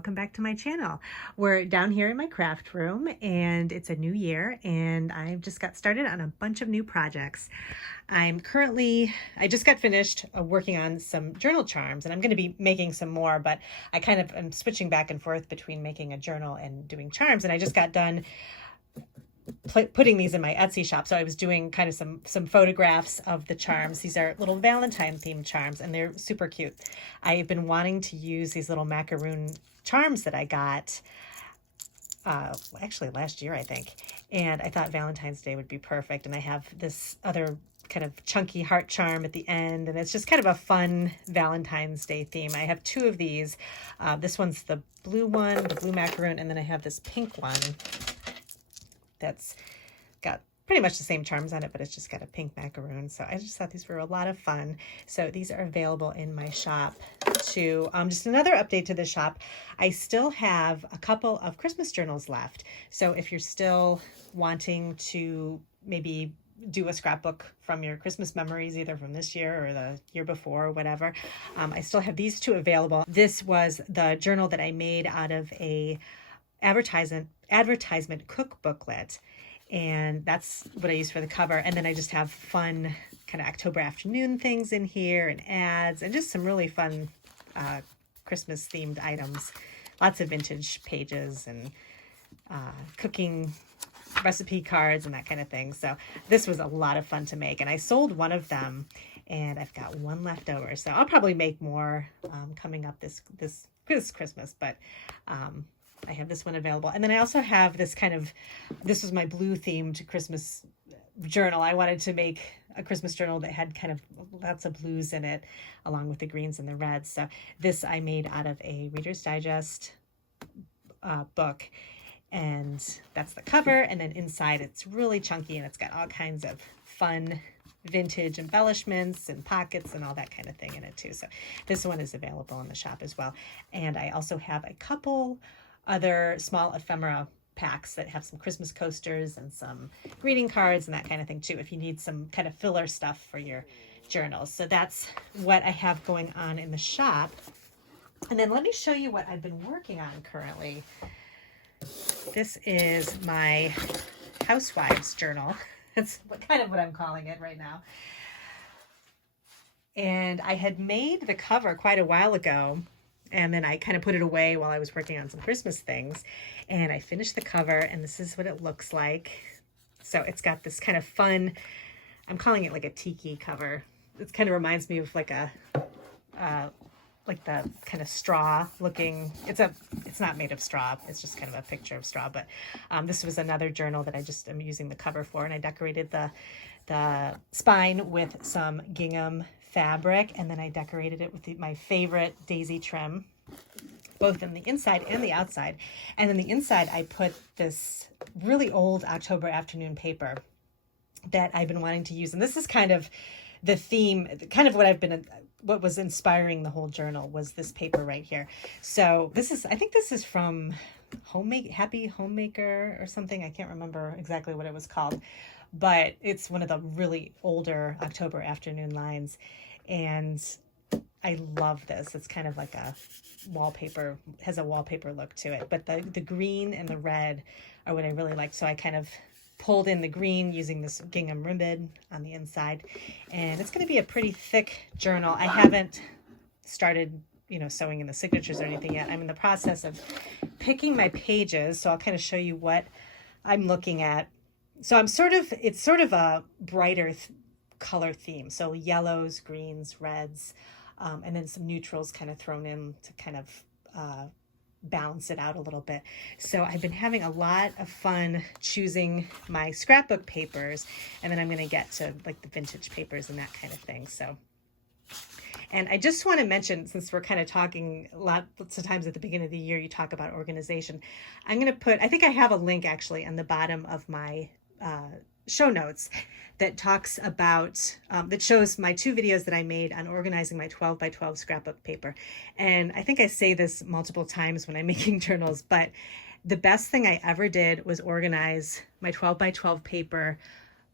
welcome back to my channel. We're down here in my craft room and it's a new year and I've just got started on a bunch of new projects. I just got finished working on some journal charms, and I'm going to be making some more, but I kind of am switching back and forth between making a journal and doing charms, and I just got done putting these in my Etsy shop. So I was doing kind of some photographs of the charms. These are little Valentine themed charms and they're super cute. I've been wanting to use these little macaroon charms that I got actually last year, I think. And I thought Valentine's Day would be perfect. And I have this other kind of chunky heart charm at the end, and it's just kind of a fun Valentine's Day theme. I have two of these. This one's the blue one, the blue macaroon, and then I have this pink one that's got pretty much the same charms on it, but it's just got a pink macaroon. So I just thought these were a lot of fun. So these are available in my shop too. Just another update to the shop. I still have a couple of Christmas journals left. So if you're still wanting to maybe do a scrapbook from your Christmas memories, either from this year or the year before or whatever, I still have these two available. This was the journal that I made out of a advertisement cook booklet, and that's what I use for the cover. And then I just have fun kind of October afternoon things in here and ads and just some really fun Christmas themed items, lots of vintage pages and cooking recipe cards and that kind of thing. So this was a lot of fun to make, and I sold one of them and I've got one left over, so I'll probably make more coming up this Christmas, but I have this one available. And then I also have this was my blue themed Christmas journal. I wanted to make a Christmas journal that had kind of lots of blues in it, along with the greens and the reds. So this I made out of a Reader's Digest book, and that's the cover. And then inside it's really chunky and it's got all kinds of fun vintage embellishments and pockets and all that kind of thing in it too. So this one is available in the shop as well. And I also have a couple other small ephemera packs that have some Christmas coasters and some greeting cards and that kind of thing too, if you need some kind of filler stuff for your journals. So that's what I have going on in the shop. And then let me show you what I've been working on currently. This is my housewives journal. That's kind of what I'm calling it right now. And I had made the cover quite a while ago, and then I kind of put it away while I was working on some Christmas things. And I finished the cover, and this is what it looks like. So it's got this kind of fun, I'm calling it like a tiki cover. It kind of reminds me of like the kind of straw looking, it's not made of straw, it's just kind of a picture of straw. But this was another journal that I just am using the cover for, and I decorated the spine with some gingham fabric, and then I decorated it with my favorite daisy trim, both in the inside and the outside. And in the inside I put this really old October afternoon paper that I've been wanting to use, and this is kind of the theme, kind of what was inspiring the whole journal was this paper right here. So I think this is from Happy Homemaker or something. I can't remember exactly what it was called, but it's one of the really older October afternoon lines. And I love this. It's kind of like a wallpaper, has a wallpaper look to it, but the green and the red are what I really like. So I kind of pulled in the green using this gingham ribbon on the inside, and it's going to be a pretty thick journal. I haven't started, sewing in the signatures or anything yet. I'm in the process of picking my pages, so I'll kind of show you what I'm looking at. So it's sort of a brighter color theme. So yellows, greens, reds, and then some neutrals kind of thrown in to kind of balance it out a little bit. So I've been having a lot of fun choosing my scrapbook papers, and then I'm going to get to like the vintage papers and that kind of thing. So, and I just want to mention, since we're kind of talking lots of times at the beginning of the year, you talk about organization. I'm going to I think I have a link actually on the bottom of my show notes that talks about, that shows my two videos that I made on organizing my 12 by 12 scrapbook paper. And I think I say this multiple times when I'm making journals, but the best thing I ever did was organize my 12 by 12 paper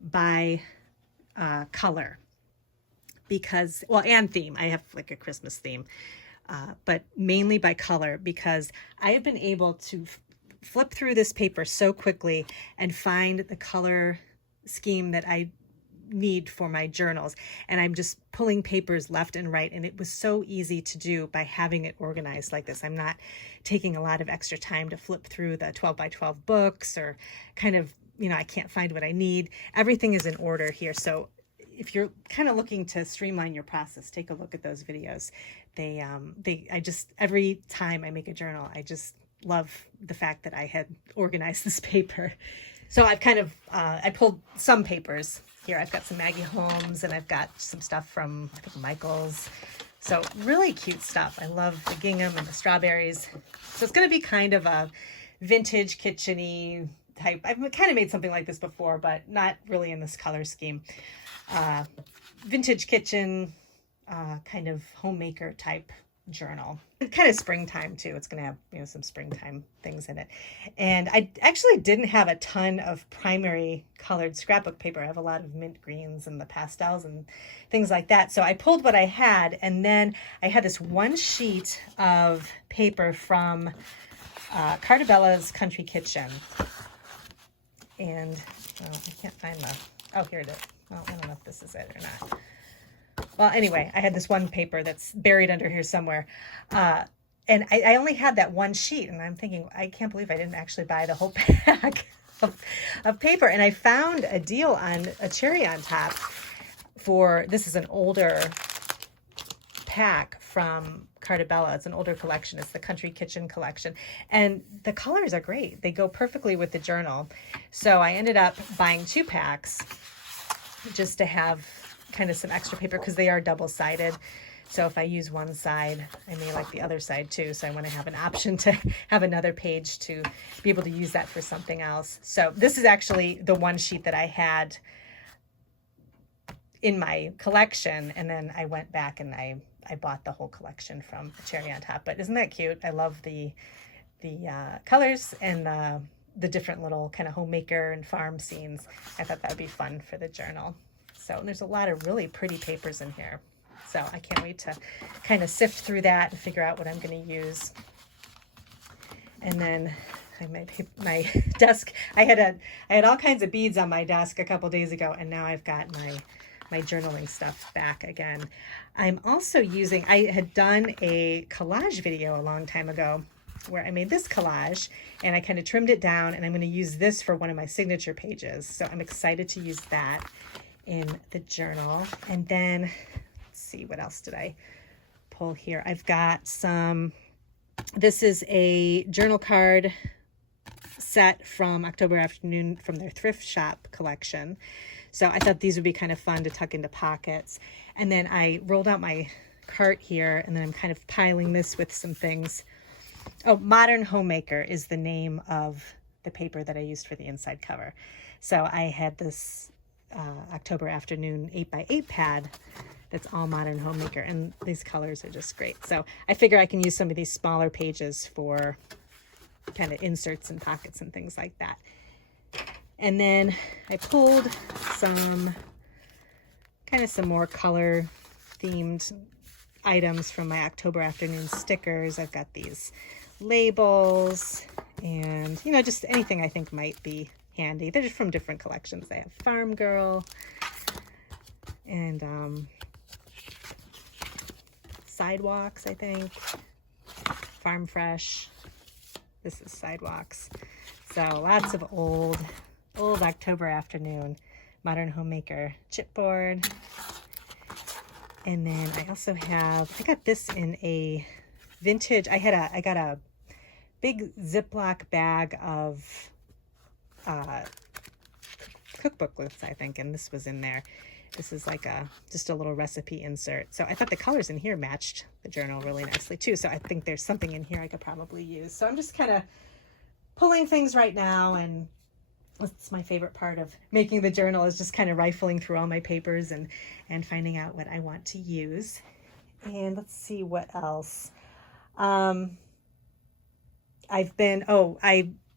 by color, because, and theme. I have like a Christmas theme. but mainly by color, because I have been able to flip through this paper so quickly and find the color scheme that I need for my journals. And I'm just pulling papers left and right. And it was so easy to do by having it organized like this. I'm not taking a lot of extra time to flip through the 12 by 12 books or kind of, I can't find what I need. Everything is in order here. So if you're kind of looking to streamline your process, take a look at those videos. Every time I make a journal, I just love the fact that I had organized this paper. So I've kind of, I pulled some papers here. I've got some Maggie Holmes, and I've got some stuff from, I think, Michael's. So really cute stuff. I love the gingham and the strawberries. So it's going to be kind of a vintage kitchen-y type. I've kind of made something like this before, but not really in this color scheme. Vintage kitchen, kind of homemaker type journal. Kind of springtime too. It's going to have, some springtime things in it. And I actually didn't have a ton of primary colored scrapbook paper. I have a lot of mint greens and the pastels and things like that. So I pulled what I had, and then I had this one sheet of paper from Cartabella's Country Kitchen. And I can't find here it is. Well, I don't know if this is it or not. Well, anyway, I had this one paper that's buried under here somewhere. And I only had that one sheet, and I'm thinking, I can't believe I didn't actually buy the whole pack of paper. And I found a deal on a cherry on top this is an older pack from Cartabella. It's an older collection. It's the Country Kitchen collection. And the colors are great. They go perfectly with the journal. So I ended up buying 2 packs just to have kind of some extra paper, because they are double-sided. So if I use one side, I may like the other side too. So I want to have an option to have another page to be able to use that for something else. So this is actually the one sheet that I had in my collection. And then I went back and I bought the whole collection from Cherry on Top. But isn't that cute? I love the colors and the different little kind of homemaker and farm scenes. I thought that would be fun for the journal. So there's a lot of really pretty papers in here. So I can't wait to kind of sift through that and figure out what I'm going to use. And then my desk, I had all kinds of beads on my desk a couple days ago, and now I've got my journaling stuff back again. I'm also I had done a collage video a long time ago where I made this collage, and I kind of trimmed it down, and I'm going to use this for one of my signature pages. So I'm excited to use that in the journal. And then let's see, what else did I pull here? I've got this is a journal card set from October Afternoon from their thrift shop collection. So I thought these would be kind of fun to tuck into pockets. And then I rolled out my cart here, and then I'm kind of piling this with some things. Oh, Modern Homemaker is the name of the paper that I used for the inside cover. So I had this October Afternoon 8x8 pad that's all Modern Homemaker, and these colors are just great. So I figure I can use some of these smaller pages for kind of inserts and pockets and things like that. And then I pulled some more color themed items from my October Afternoon stickers. I've got these labels and, just anything I think might be handy. They're just from different collections. They have Farm Girl and Sidewalks, I think. Farm Fresh. This is Sidewalks. So lots of old October Afternoon Modern Homemaker chipboard. And then I also I got this in a vintage, I got a big Ziploc bag of cookbook lists, I think, and this was in there. This is like just a little recipe insert. So I thought the colors in here matched the journal really nicely too. So I think there's something in here I could probably use. So I'm just kind of pulling things right now, and that's my favorite part of making the journal, is just kind of rifling through all my papers and finding out what I want to use. And let's see what else. I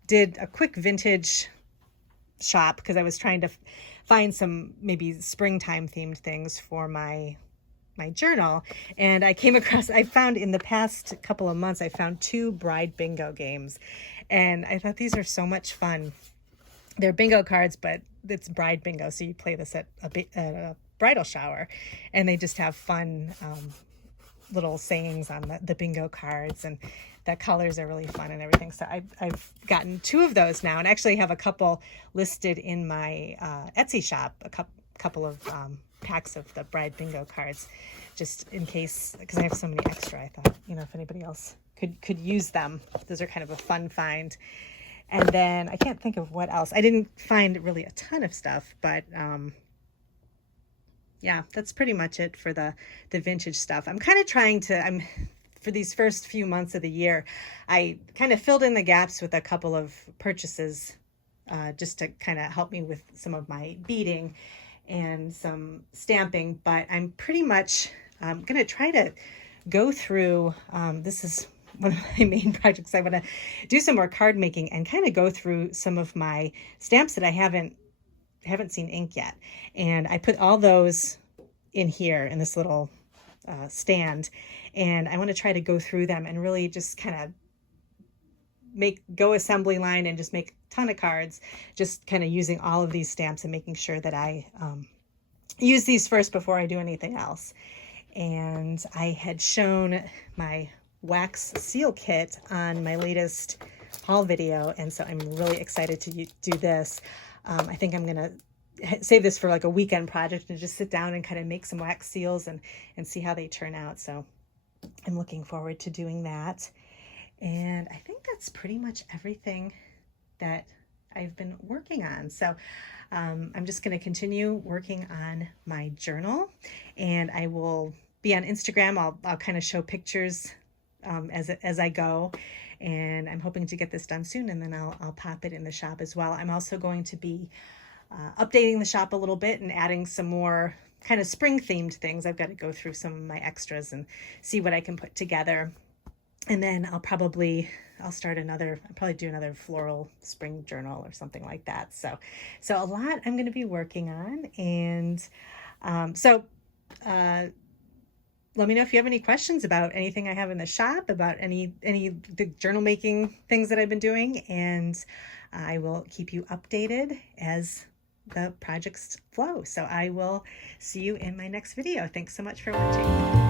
did a quick vintage shop because I was trying to find some maybe springtime themed things for my my journal, and I found in the past couple of months, I found 2 bride bingo games, and I thought these are so much fun. They're bingo cards, but it's bride bingo, so you play this at a bridal shower, and they just have fun little sayings on the bingo cards, and the colors are really fun and everything. So I've gotten 2 of those now, and actually have a couple listed in my Etsy shop, a couple of packs of the bride bingo cards, just in case, because I have so many extra. I thought, if anybody else could use them. Those are kind of a fun find. And then I can't think of what else. I didn't find really a ton of stuff, but yeah, that's pretty much it for the vintage stuff. I'm kind of trying to, for these first few months of the year, I kind of filled in the gaps with a couple of purchases just to kind of help me with some of my beading and some stamping. But I'm pretty much going to try to go through, this is one of my main projects. I want to do some more card making and kind of go through some of my stamps that I haven't seen ink yet. And I put all those in here in this little stand, and I want to try to go through them and really just kind of go assembly line and just make a ton of cards, just kind of using all of these stamps and making sure that I use these first before I do anything else. And I had shown my wax seal kit on my latest haul video, and so I'm really excited to do this. I think I'm gonna save this for like a weekend project and just sit down and kind of make some wax seals and see how they turn out. So I'm looking forward to doing that. And I think that's pretty much everything that I've been working on. So I'm just going to continue working on my journal, and I will be on Instagram. I'll kind of show pictures as I go, and I'm hoping to get this done soon, and then I'll pop it in the shop as well. I'm also going to be updating the shop a little bit and adding some more kind of spring themed things. I've got to go through some of my extras and see what I can put together. And then I'll probably do another floral spring journal or something like that. So a lot I'm going to be working on. And let me know if you have any questions about anything I have in the shop, about any the journal making things that I've been doing, and I will keep you updated as the projects flow. So I will see you in my next video. Thanks so much for watching.